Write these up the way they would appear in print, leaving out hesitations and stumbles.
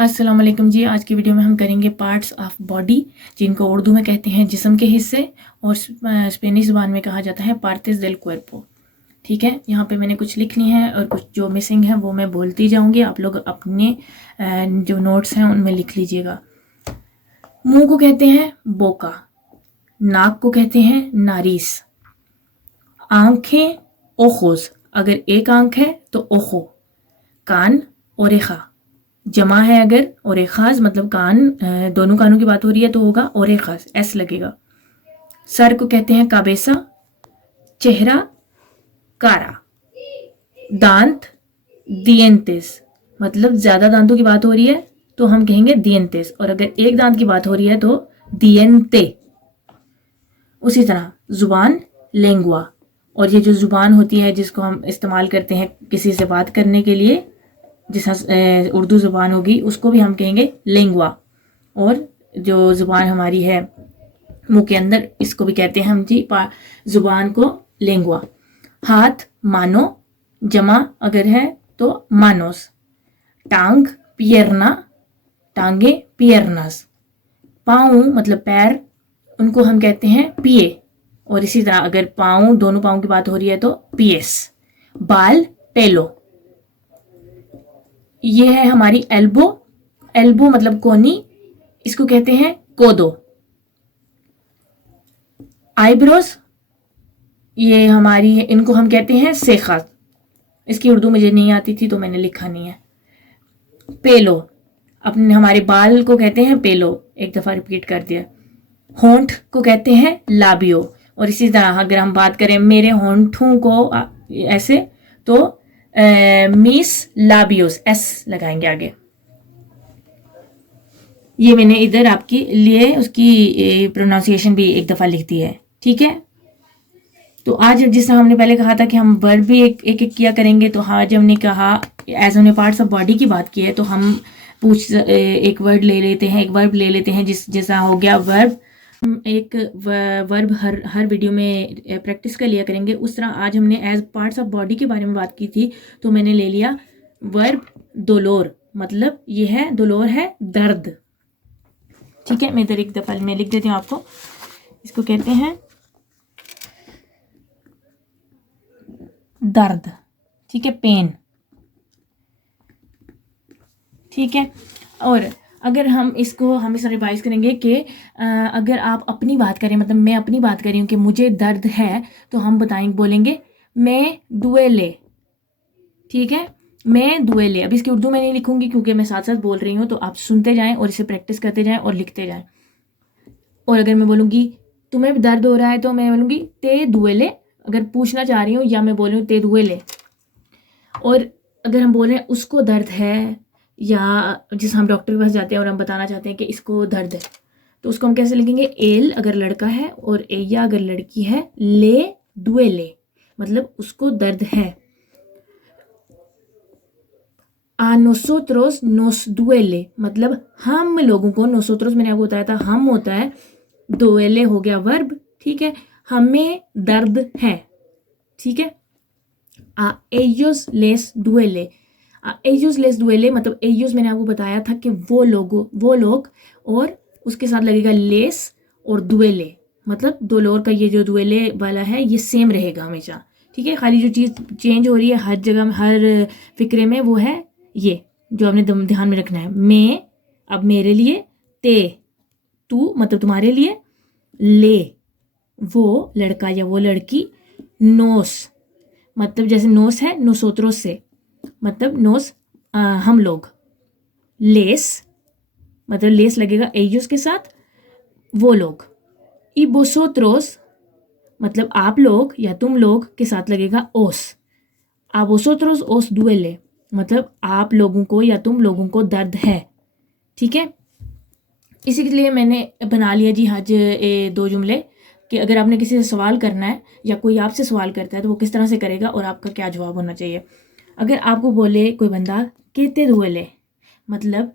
अस्सलाम वालेकुम जी। आज की वीडियो में हम करेंगे पार्ट्स ऑफ बॉडी, जिनको उर्दू में कहते हैं जिस्म के हिस्से, और स्पेनिश ज़ुबान में कहा जाता है पार्टेस देल cuerpo। ठीक है, यहाँ पे मैंने कुछ लिख ली हैं और कुछ जो मिसिंग है वो मैं बोलती जाऊँगी, आप लोग अपने जो नोट्स हैं उनमें लिख लीजिएगा। मुंह को कहते हैं बोका, नाक को कहते हैं नारिस, आँखें ओखोज, अगर एक आँख है तो ओखो, कान ओरेखा, जमा है अगर ओरेखास मतलब कान, दोनों कानों की बात हो रही है तो होगा ओरेखास, एस लगेगा। सर को कहते हैं काबेसा, चेहरा कारा, दांत दिएंतेस, मतलब ज्यादा दांतों की बात हो रही है तो हम कहेंगे दिएंतेस, और अगर एक दांत की बात हो रही है तो दिएंते। उसी तरह जुबान लेंगुआ, और ये जो जुबान होती है जिसको हम इस्तेमाल करते हैं किसी से बात करने के लिए, जिस उर्दू ज़ुबान होगी उसको भी हम कहेंगे लेंगुआ, और जो ज़ुबान हमारी है मुंह के अंदर, इसको भी कहते हैं हम जी ज़ुबान को लेंगुआ। हाथ मानो, जमा अगर है तो मानोस, टांग पियरना, टांगे पियरनास, पाँव मतलब पैर, उनको हम कहते हैं पिए, और इसी तरह अगर पाँव, दोनों पाँव की बात हो रही है तो पिएस। बाल पेलो, ये है हमारी एल्बो, एल्बो मतलब कोनी, इसको कहते हैं कोदो। आईब्रोज, ये हमारी, इनको हम कहते हैं सेखा, इसकी उर्दू मुझे नहीं आती थी तो मैंने लिखा नहीं है। पेलो, अपने हमारे बाल को कहते हैं पेलो, एक दफा रिपीट कर दिया। होंठ को कहते हैं लाबियो, और इसी तरह अगर हम बात करें मेरे होंठों को ऐसे तो मीस लाबियोस, एस लगाएंगे आगे। ये मैंने इधर आपके लिए उसकी प्रोनाउंसिएशन भी एक दफ़ा लिख दी है। ठीक है, तो आज जिस हमने पहले कहा था कि हम वर्ब भी एक एक किया करेंगे, तो आज हमने कहा एज हमने पार्ट्स ऑफ बॉडी की बात की है तो हम एक वर्ड ले लेते हैं, एक वर्ब ले लेते हैं, जैसा हो गया वर्ब। हम एक वर्ब हर वीडियो में प्रैक्टिस कर लिया करेंगे। उस तरह आज हमने एज पार्ट्स ऑफ बॉडी के बारे में बात की थी, तो मैंने ले लिया वर्ब दोलोर, मतलब ये है दोलोर है दर्द। ठीक है, मैं इधर एक दफा में लिख देती हूँ आपको। इसको कहते हैं दर्द, ठीक है, पेन। ठीक है, और अगर हम इसको हमेशा रिवाइज करेंगे कि अगर आप अपनी बात करें, मतलब मैं अपनी बात कर रही हूँ कि मुझे दर्द है, तो हम बोलेंगे मैं दुएले। ठीक है, मैं दुएले। अब इसकी उर्दू में नहीं लिखूंगी क्योंकि मैं साथ साथ बोल रही हूँ, तो आप सुनते जाएं और इसे प्रैक्टिस करते जाएं और लिखते जाएं। और अगर मैं बोलूँगी तुम्हें दर्द हो रहा है तो मैं बोलूँगी ते दुएले, अगर पूछना चाह रही हूँ, या मैं बोल रही हूँ ते दुएले। और अगर हम बोल रहे हैं उसको दर्द है, या जिस हम डॉक्टर के पास जाते हैं और हम बताना चाहते हैं कि इसको दर्द है, तो उसको हम कैसे लिखेंगे? एल अगर लड़का है और एया अगर लड़की है, ले दुएले, मतलब उसको दर्द है। आ नोसोत्रोस नोस दुएले, मतलब हम लोगों को, नोसोत्रोस मैंने आपको बताया था हम होता है, दुएले हो गया वर्ब। ठीक है, हमें दर्द है। ठीक है, आ एयोस लेस दुएले, एयोस लेस दुएले मतलब एयोस मैंने आपको बताया था कि वो लोग, और उसके साथ लगेगा लेस और दुएले, मतलब दोलोर का ये जो दुएले वाला है ये सेम रहेगा हमेशा। ठीक है, खाली जो चीज़ चेंज हो रही है हर जगह में, हर फिक्रे में, वो है ये जो आपने ध्यान में रखना है। मैं, अब मेरे लिए, ते तू मतलब तुम्हारे लिए, ले वो लड़का या वो लड़की, नोस मतलब जैसे नोस है नोसोत्रोस से, मतलब नोस हम लोग, लेस मतलब लेस लगेगा एयुस के साथ, वो लोग, इबोसोत्रोस मतलब आप लोग या तुम लोग के साथ लगेगा ओस, आबोसोत्रोस ओस दुएले मतलब आप लोगों को या तुम लोगों को दर्द है। ठीक है, इसी के लिए मैंने बना लिया जी आज दो जुमले, कि अगर आपने किसी से सवाल करना है या कोई आपसे सवाल करता है तो वो किस तरह से करेगा और आपका क्या जवाब होना चाहिए। अगर आपको बोले कोई बंदा केते दुएले, मतलब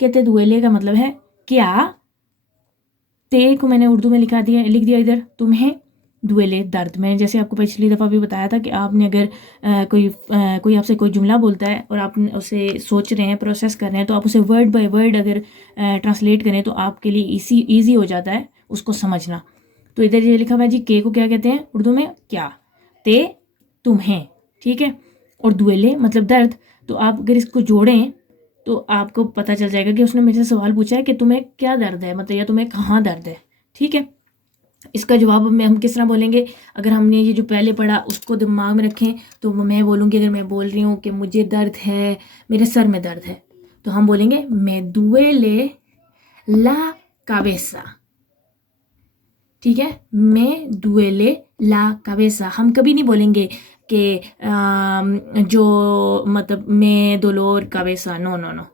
केते दुएले का मतलब है क्या, ते को मैंने उर्दू में लिख दिया इधर, तुम्हें दुएले दर्द। मैंने जैसे आपको पिछली दफ़ा भी बताया था कि आपने अगर कोई आपसे कोई जुमला बोलता है और आप उसे सोच रहे हैं, प्रोसेस कर रहे हैं, तो आप उसे वर्ड बाय वर्ड अगर ट्रांसलेट करें तो आपके लिए ईजी हो जाता है उसको समझना। तो इधर ये लिखा हुआ है जी, के को क्या कहते हैं उर्दू में? क्या। ते तुम्हें, ठीक है। और दुएले मतलब दर्द। तो आप अगर इसको जोड़ें तो आपको पता चल जाएगा कि उसने मेरे से सवाल पूछा है कि तुम्हें क्या दर्द है, मतलब या तुम्हें कहाँ दर्द है, ठीक है। इसका जवाब में हम किस तरह बोलेंगे? अगर हमने ये जो पहले पढ़ा उसको दिमाग में रखें तो मैं बोलूँगी, अगर मैं बोल रही हूँ कि मुझे दर्द है, मेरे सर में दर्द है, तो हम बोलेंगे me duele la cabeza, ठीक है। me duele la cabeza। हम कभी नहीं बोलेंगे कि जो मतलब me dolor cabeza, no no no,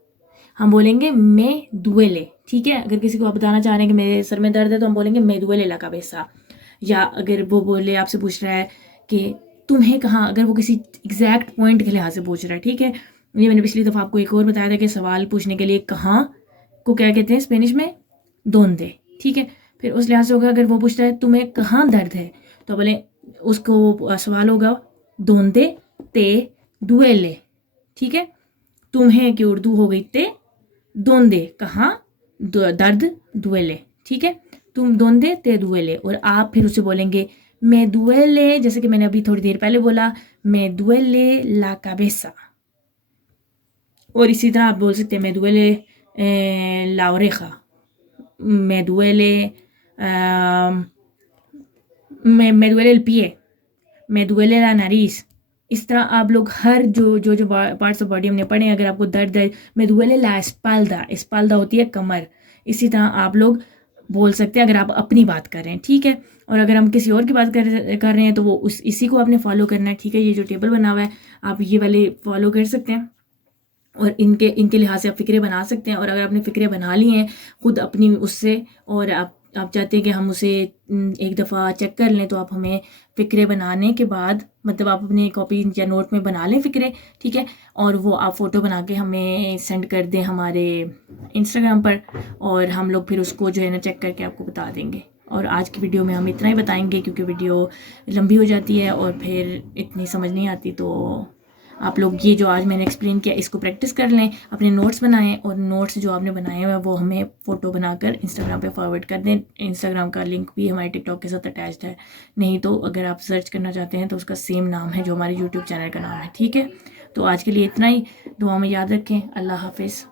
हम बोलेंगे me duele, ठीक है। अगर किसी को आप बताना चाह रहे हैं कि मेरे सर में दर्द है तो हम बोलेंगे me duele la cabeza। या अगर वो बोले, आपसे पूछ रहा है कि तुम्हें कहाँ, अगर वो किसी एग्जैक्ट पॉइंट के लिहाज से पूछ रहा है, ठीक है। ये मैंने पिछली दफ़ा आपको एक और बताया था कि सवाल पूछने के लिए कहाँ को क्या कहते हैं स्पेनिश में? दोंदे, ठीक है। फिर उस लिहाज से होगा, अगर वो पूछता है तुम्हें कहाँ दर्द है तो बोले उसको सवाल होगा दोंदे ते दुएले, ठीक है। तुम्हें की उर्दू हो गई ते, दोंदे कहाँ, दर्द, दुएले, ठीक है। तुम दोंदे ते दुएले। और आप फिर उसे बोलेंगे me duele, जैसे कि मैंने अभी थोड़ी देर पहले बोला, me duele la cabeza। और इसी तरह आप बोल सकते हैं me duele la oreja, me duele me duele el pie, me duele la nariz। इस तरह आप लोग हर जो पार्ट्स ऑफ बॉडी हमने पढ़े, अगर आपको दर्द है, me duele la espalda, espalda होती है कमर। इसी तरह आप लोग बोल सकते हैं अगर आप अपनी बात कर रहे हैं, ठीक है। और अगर हम किसी और की बात कर रहे हैं तो वो इसी को आपने फॉलो करना है, ठीक है। ये जो टेबल बना हुआ है आप ये वाले फॉलो कर सकते हैं और इनके लिहाज से आप फ़िक्रे बना सकते हैं। और अगर आपने फ़िक्रे बना लिए हैं खुद अपनी उससे, और आप चाहते हैं कि हम उसे एक दफ़ा चेक कर लें, तो आप हमें फ़िक्रे बनाने के बाद, मतलब आप अपनी कॉपी या नोट में बना लें फ़िक्रे, ठीक है। और वो आप फ़ोटो बना के हमें सेंड कर दें हमारे इंस्टाग्राम पर, और हम लोग फिर उसको जो है ना चेक करके आपको बता देंगे। और आज की वीडियो में हम इतना ही बताएंगे क्योंकि वीडियो लंबी हो जाती है और फिर इतनी समझ नहीं आती। तो आप लोग ये जो आज मैंने एक्सप्लेन किया इसको प्रैक्टिस कर लें, अपने नोट्स बनाएं, और नोट्स जो आपने बनाए हुए हैं वो हमें फ़ोटो बनाकर इंस्टाग्राम पे फॉरवर्ड कर दें। इंस्टाग्राम का लिंक भी हमारे टिकटॉक के साथ अटैच्ड है, नहीं तो अगर आप सर्च करना चाहते हैं तो उसका सेम नाम है जो हमारे यूट्यूब चैनल का नाम है, ठीक है। तो आज के लिए इतना ही, दुआ में याद रखें। अल्लाह हाफिज़।